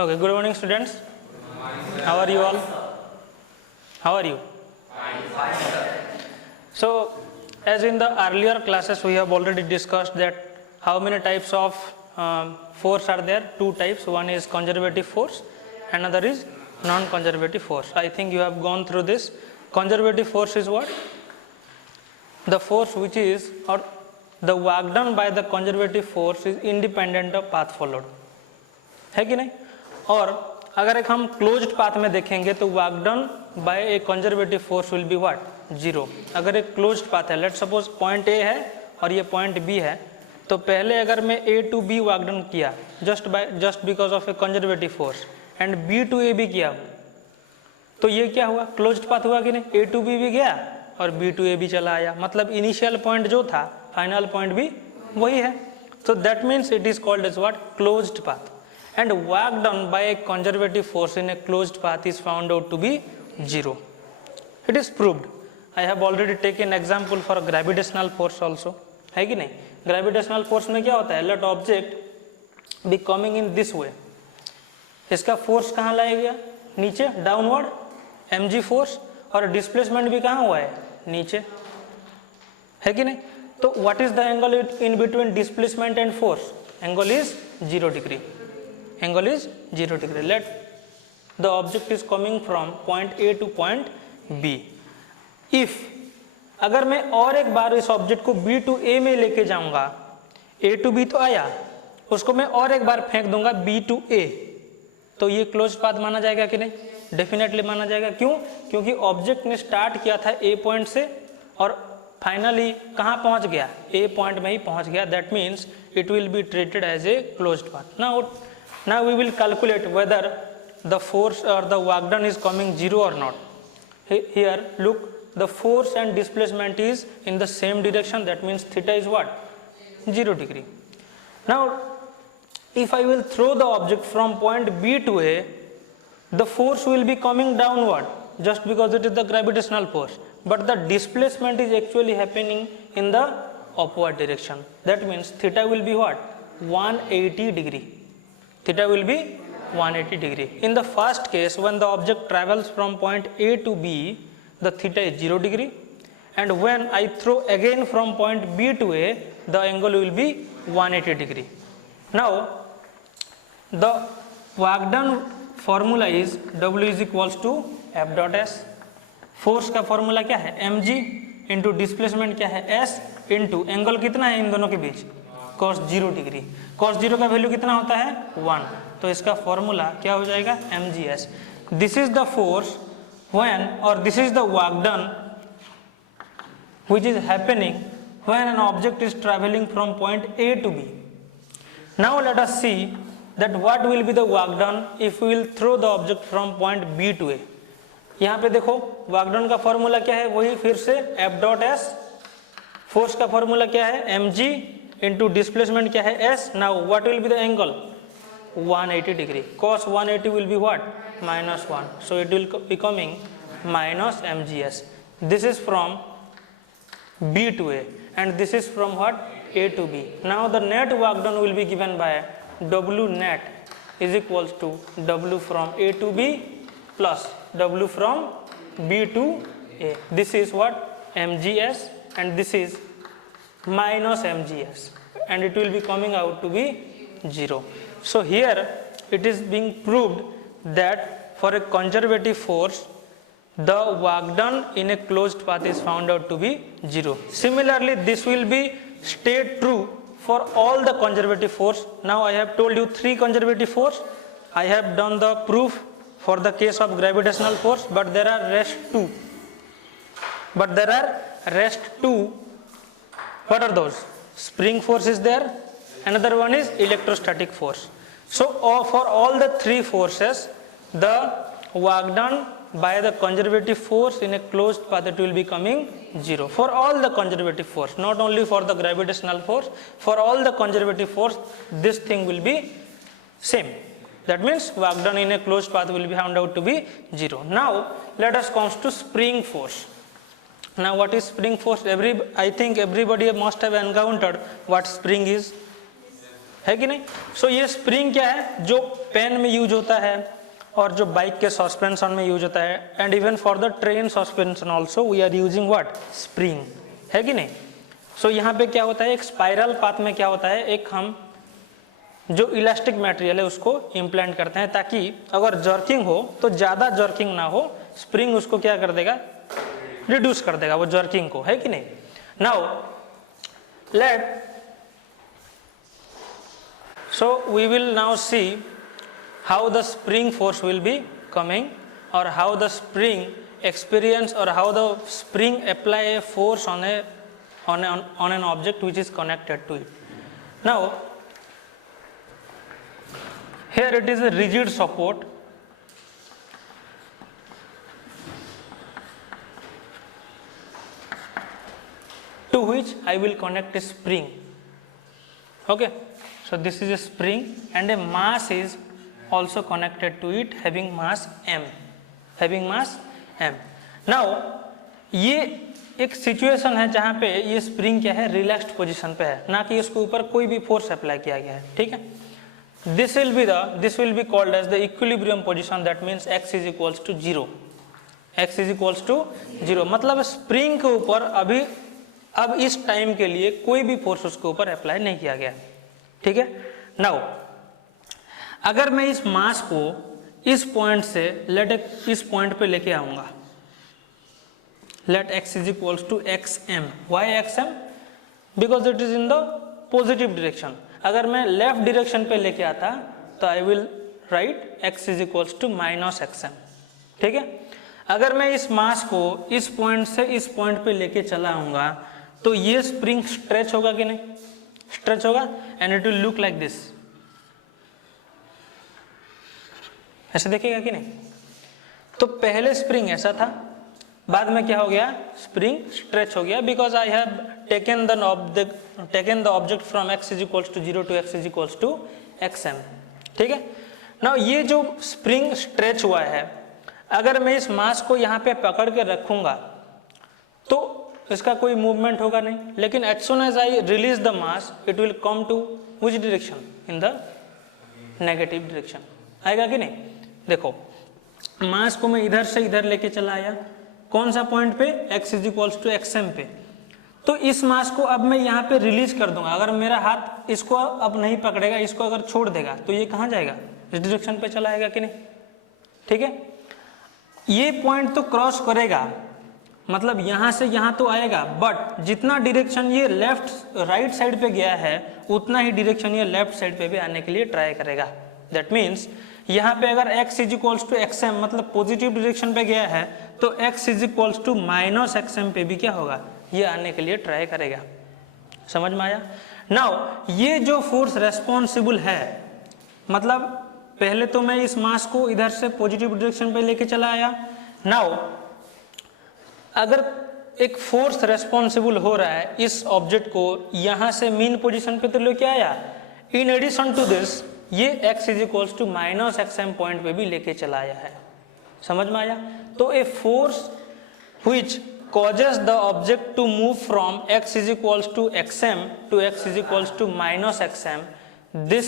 Okay, good morning students. How are you all? How are you? So, as in the earlier classes we have already discussed that how many types of force are there? Two types. One is conservative force, another is non-conservative force. I think you have gone through this. Conservative force is what? The force which is, or the work done by the conservative force is independent of path followed. है कि नहीं? और अगर एक हम closed path में देखेंगे तो work done by A conservative force will be what? Zero. अगर एक क्लोज्ड पाथ है, लेट सपोज पॉइंट ए है और ये पॉइंट बी है, तो पहले अगर मैं A to B work done किया just because of a conservative force and B to A भी किया, तो ये क्या हुआ? क्लोज्ड पाथ हुआ कि नहीं? ए टू बी भी गया और बी टू ए भी चला आया, मतलब इनिशियल पॉइंट जो था फाइनल पॉइंट भी वही है. So that means it is called as what? Closed path. And work done by a conservative force in a closed path is found out to be zero. It is proved. I have already taken example for gravitational force also. है कि नहीं? Gravitational force में क्या होता है? Let object be coming in this way. इसका force कहाँ लाएगा? नीचे, डाउनवर्ड, mg फोर्स, और डिस्प्लेसमेंट भी कहाँ हुआ है? नीचे, है कि नहीं? तो what is the angle in between displacement and force? Angle is 0 degree. Angle is 0 degree. Let the object is coming from point A to point B. If अगर मैं और एक बार इस ऑब्जेक्ट को B to A में लेके जाऊंगा, A to B तो आया, उसको मैं और एक बार फेंक दूंगा B to A, तो ये क्लोज पाथ माना जाएगा कि नहीं? डेफिनेटली माना जाएगा. क्यों? क्योंकि ऑब्जेक्ट ने स्टार्ट किया था A पॉइंट से और फाइनली कहाँ पहुंच गया? A पॉइंट में ही पहुंच गया. That means it will be treated as a closed path. Now we will calculate whether the force or the work done is coming zero or not. Here look, the force and displacement is in the same direction. That means theta is what? 0 degree. Now if I will throw the object from point B to A, the force will be coming downward just because it is the gravitational force, but the displacement is actually happening in the upward direction. That means theta will be what? 180 degree. Theta will be 180 degree. In the first case, when the object travels from point A to B, the theta is 0 degree, and when I throw again from point B to A, the angle will be 180 degree. Now the work done formula is W is equals to F dot S. Force का formula क्या है? mg into displacement क्या है? s into angle कितना है इन दोनों के बीच? cos 0 degree. cos 0 का वैल्यू कितना होता है? 1. तो इसका फॉर्मूला क्या हो जाएगा? mgs. This is the force when, और this is the work done which is happening when an object is travelling from point A to B. Now let us see that what will be the work done if we will throw the object from point B to A. यहाँ पे देखो work done का formula क्या है? वही फिर से F dot S. Force का फॉर्मूला क्या है? mg इंटू डिस्प्लेसमेंट क्या है? s. Now what will be the angle? 180 degree. cos 180 will be what? -1. so it will be coming minus mgs. this is from B to A and this is from what? A to B. now the net work done will be given by W net is equals to W from A to B plus W from B to A. This is what? mgs, and this is minus mgs, and it will be coming out to be 0. So here it is being proved that for a conservative force the work done in a closed path is found out to be 0. Similarly this will be stayed true for all the conservative force. Now I have told you 3 conservative force. I have done the proof for the case of gravitational force, but there are rest 2. What are those? Spring force is there. Another one is electrostatic force. So for all the 3 forces, the work done by the conservative force in a closed path, it will be coming 0 for all the conservative force, not only for the gravitational force. For all the conservative force this thing will be same. That means work done in a closed path will be found out to be 0. Now let us come to spring force. Now what is spring force? I think everybody must have encountered what spring is. है कि नहीं? सो ये spring क्या है, जो pen में use होता है और जो बाइक के सस्पेंशन में यूज होता है, and even for the train suspension also we are using what, spring, है कि नहीं? सो यहाँ पे क्या होता है, एक स्पाइरल पाथ में क्या होता है, एक हम जो इलास्टिक मटेरियल है उसको इम्प्लांट करते हैं, ताकि अगर जर्किंग हो तो ज़्यादा जर्किंग ना हो, स्प्रिंग उसको क्या कर देगा, रिड्यूस कर देगा वो जर्किंग को, है कि नहीं? Now late so we will now see how the spring force will be coming, or how the spring experience, or how the spring apply a force on an object which is connected to it. Now here it is a rigid support, to which I will connect a spring. Okay, so this is a spring and a mass is also connected to it having mass m, Now ये एक situation है जहाँ पे ये spring क्या है, relaxed position पे है, ना कि इसके ऊपर कोई भी फोर्स अप्लाई किया गया है, ठीक है? this will be called as the equilibrium position, that means x is equals to 0, मतलब स्प्रिंग के ऊपर अभी अब इस टाइम के लिए कोई भी फोर्स उसके ऊपर अप्लाई नहीं किया गया, ठीक है? नाउ अगर मैं इस मास को इस पॉइंट से इस पॉइंट पे लेके आऊंगा, late x is equals to xm, why xm? because it is in the positive direction. अगर मैं लेफ्ट डायरेक्शन पे लेके आता तो I will write x is equals to minus xm, ठीक है? अगर मैं इस मास को इस पॉइंट से इस पॉइंट पे लेके चला आऊंगा तो ये स्प्रिंग स्ट्रेच होगा कि नहीं? स्ट्रेच होगा, and it will look like this, ऐसे देखेगा कि नहीं? तो पहले स्प्रिंग ऐसा था, बाद में क्या हो गया, स्प्रिंग स्ट्रेच हो गया, because I have taken the object from x is equals to 0 to x is equals to xm, ठीक है? नाउ ये जो स्प्रिंग स्ट्रेच हुआ है, अगर मैं इस मास को यहाँ पे पकड़ के रखूंगा तो इसका कोई मूवमेंट होगा नहीं, लेकिन as soon as I release the mass it will come to which direction, in the negative direction, आएगा कि नहीं? देखो मास को मैं इधर से इधर लेके चला आया, कौन सा पॉइंट पे, x is equals to xm पे, तो इस मास को अब मैं यहाँ पे रिलीज कर दूंगा, अगर मेरा हाथ इसको अब नहीं पकड़ेगा, इसको अगर छोड़ देगा तो ये कहाँ जाएगा, इस डायरेक्शन पे चला आएगा कि नहीं, ठीक है? ये पॉइंट तो क्रॉस करेगा, मतलब यहाँ से यहाँ तो आएगा, बट जितना डायरेक्शन ये लेफ्ट राइट साइड पे गया है उतना ही डायरेक्शन ये लेफ्ट साइड पे भी आने के लिए ट्राई करेगा। दैट मीन्स यहाँ पे अगर x is equals to xm मतलब पॉजिटिव डायरेक्शन पे गया है तो x is equals to minus xm पे भी क्या होगा, ये आने के लिए ट्राई करेगा। समझ में आया? नाउ ये जो फोर्स रेस्पॉन्सिबल है, मतलब पहले तो मैं इस मास को इधर से पॉजिटिव डायरेक्शन पे लेके चला आया, नाउ अगर एक फोर्स रेस्पॉन्सिबल हो रहा है इस ऑब्जेक्ट को यहाँ से मीन पोजीशन पे तो लेके आया, इन एडिशन टू दिस ये x is equals to minus xm point पे भी लेके चला आया है। समझ में आया? तो a force which causes the object to move from x is equals to xm to x is equals to minus xm, this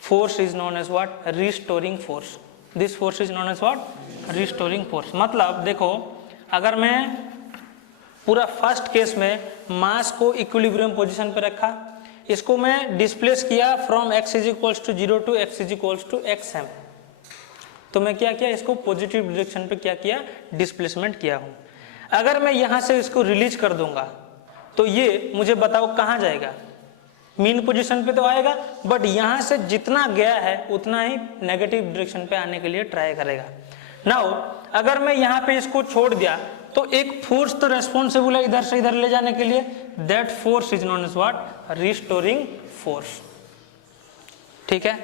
force is known as what, restoring force. This force is known as what, restoring force. मतलब देखो अगर मैं पूरा first case में मास को equilibrium position पे रखा, इसको मैं डिस्प्लेस किया from x is equals to 0 to x is equals to xm, तो मैं क्या किया, इसको पॉजिटिव डायरेक्शन पे क्या किया, डिस्प्लेसमेंट किया हूँ। अगर मैं यहाँ से इसको रिलीज कर दूंगा तो ये मुझे बताओ कहाँ जाएगा, मीन पोजीशन पे तो आएगा, बट यहाँ से जितना गया है उतना ही नेगेटिव डायरेक्शन पे आने के लिए ट्राई करेगा। नाउ अगर मैं यहाँ पे इसको छोड़ दिया तो एक फोर्स तो रेस्पॉन्सिबल है इधर से इधर ले जाने के लिए, that force is known as what, restoring force. ठीक है,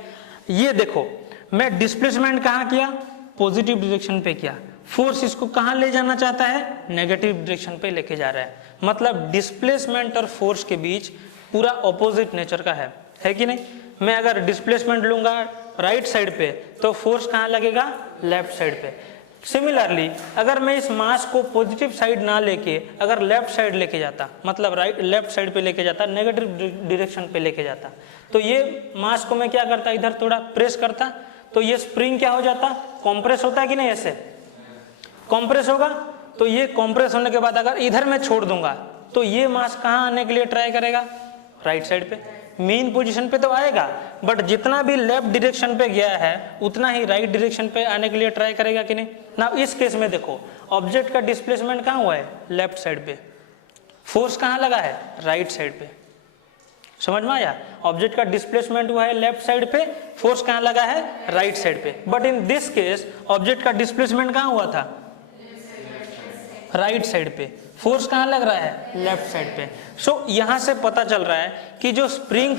ये देखो मैं डिस्प्लेसमेंट कहाँ किया, पॉजिटिव डायरेक्शन पे किया, फोर्स इसको कहाँ ले जाना चाहता है, नेगेटिव डायरेक्शन पे लेके जा रहा है। मतलब डिस्प्लेसमेंट और फोर्स के बीच पूरा ऑपोजिट नेचर का है कि नहीं? मैं अगर डिस्प्लेसमेंट लूंगा राइट साइड पे तो फोर्स कहाँ लगेगा, लेफ्ट साइड पे। सिमिलरली अगर मैं इस मास को पॉजिटिव साइड ना लेके अगर लेफ्ट साइड लेके जाता, मतलब लेफ्ट साइड पे लेके जाता, नेगेटिव डायरेक्शन पे लेके जाता, तो ये मास को मैं क्या करता, इधर थोड़ा प्रेस करता, तो ये स्प्रिंग क्या हो जाता, कॉम्प्रेस होता है कि नहीं, ऐसे कॉम्प्रेस होगा। तो ये कॉम्प्रेस होने के बाद अगर इधर मैं छोड़ दूंगा तो ये मास कहाँ आने के लिए ट्राई करेगा, राइट साइड पे, मेन पोजीशन पे तो आएगा, बट जितना भी लेफ्ट डायरेक्शन पे गया है उतना ही राइट डायरेक्शन पे आने के लिए ट्राई करेगा कि नहीं। ना इस केस में देखो ऑब्जेक्ट का डिस्प्लेसमेंट कहाँ हुआ है, लेफ्ट साइड पे, फोर्स कहाँ लगा है, राइट साइड पे। समझ में आया, ऑब्जेक्ट का डिस्प्लेसमेंट हुआ है लेफ्ट साइड पे, फोर्स कहाँ लगा है, राइट साइड पे। But in this case object का डिस्प्लेसमेंट कहाँ हुआ था, राइट साइड पे, फोर्स कहाँ लग रहा है, लेफ्ट साइड पे। सो यहां से पता चल रहा है कि जो स्प्रिंग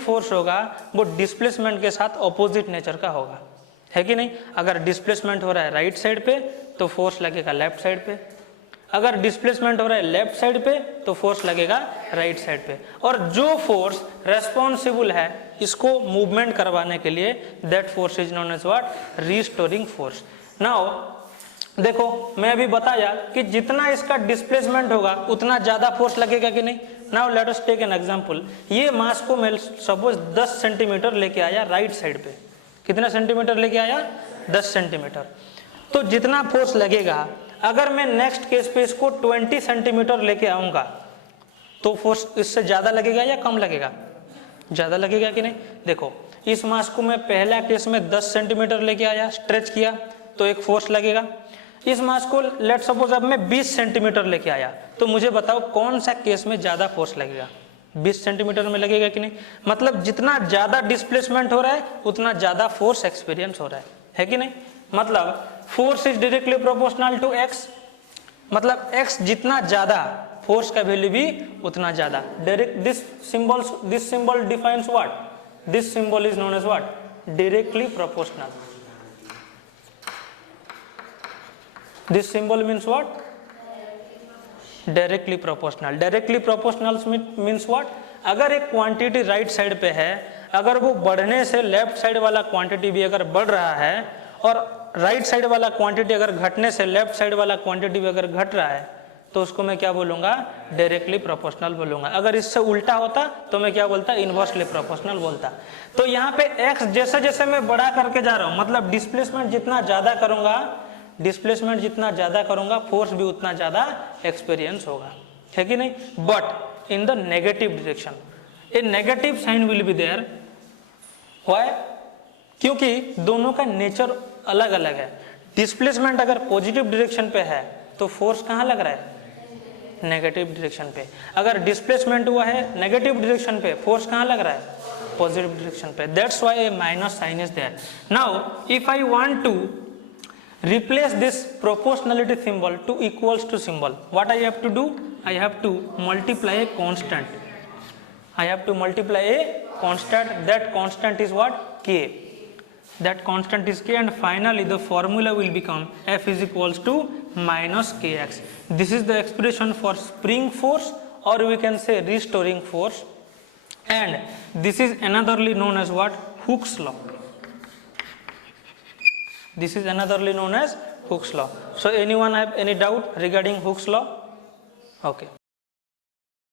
फोर्स होगा वो डिस्प्लेसमेंट के साथ ऑपोजिट नेचर का होगा, है कि नहीं। अगर डिस्प्लेसमेंट हो रहा है राइट साइड पे तो फोर्स लगेगा लेफ्ट साइड पे, अगर डिस्प्लेसमेंट हो रहा है लेफ्ट साइड पे तो फोर्स लगेगा राइट साइड पे। और जो फोर्स रेस्पॉन्सिबल है इसको मूवमेंट करवाने के लिए, that force is known as what, restoring force. Now देखो मैं अभी बताया कि जितना इसका डिस्प्लेसमेंट होगा उतना ज्यादा फोर्स लगेगा कि नहीं। Now let us take an example, ये मास को मैं सपोज 10 सेंटीमीटर लेके आया राइट साइड पे, कितना सेंटीमीटर लेके आया, 10 सेंटीमीटर। तो जितना फोर्स लगेगा, अगर मैं नेक्स्ट केस पे इसको 20 सेंटीमीटर लेके आऊंगा तो फोर्स इससे ज्यादा लगेगा या कम लगेगा, ज्यादा लगेगा कि नहीं। देखो इस मास को मैं पहला केस में 10 सेंटीमीटर लेके आया, स्ट्रेच किया तो एक फोर्स लगेगा। इस मास को लेट सपोज अब मैं 20 सेंटीमीटर लेके आया, तो मुझे बताओ कौन सा केस में ज्यादा फोर्स लगेगा, 20 सेंटीमीटर में लगेगा कि नहीं। मतलब जितना ज्यादा डिस्प्लेसमेंट हो रहा है उतना ज्यादा फोर्स एक्सपीरियंस हो रहा है कि नहीं। मतलब force is directly proportional to x, मतलब एक्स जितना ज्यादा फोर्स का वैल्यू भी उतना ज्यादा। Direct this symbol defines what, this symbol is known as what, directly proportional. This symbol means what? Directly proportional. Directly proportional means what? अगर एक quantity right side पे है, अगर वो बढ़ने से लेफ्ट साइड वाला क्वांटिटी भी अगर बढ़ रहा है और राइट साइड वाला क्वांटिटी अगर घटने से लेफ्ट साइड वाला क्वांटिटी भी अगर घट रहा है तो उसको मैं क्या बोलूंगा, डायरेक्टली प्रोपोर्शनल बोलूंगा। अगर इससे उल्टा होता तो मैं क्या बोलता, इनवर्सली प्रोपोर्शनल बोलता। तो यहाँ पे एक्स जैसे जैसे मैं बड़ा करके जा रहा हूँ, मतलब डिस्प्लेसमेंट जितना ज्यादा करूंगा, डिस्प्लेसमेंट जितना ज्यादा करूंगा फोर्स भी उतना ज्यादा एक्सपीरियंस होगा, है कि नहीं। But in the negative direction a negative sign will be there. Why? क्योंकि दोनों का नेचर अलग अलग है। डिस्प्लेसमेंट अगर पॉजिटिव डायरेक्शन पे है तो फोर्स कहाँ लग रहा है, नेगेटिव डायरेक्शन पे। अगर डिस्प्लेसमेंट हुआ है नेगेटिव डायरेक्शन पे, फोर्स कहाँ लग रहा है, पॉजिटिव डायरेक्शन पे। That's why a minus sign is there. Now if I want to replace this proportionality symbol to equals to symbol, what I have to do, I have to multiply a constant, I have to multiply a constant, that constant is what, k, that constant is k, and finally the formula will become F is equals to minus kx. This is the expression for spring force, or we can say restoring force, and this is anotherly known as what, Hooke's law. This is anotherly known as Hooke's law. So anyone have any doubt regarding Hooke's law? Okay.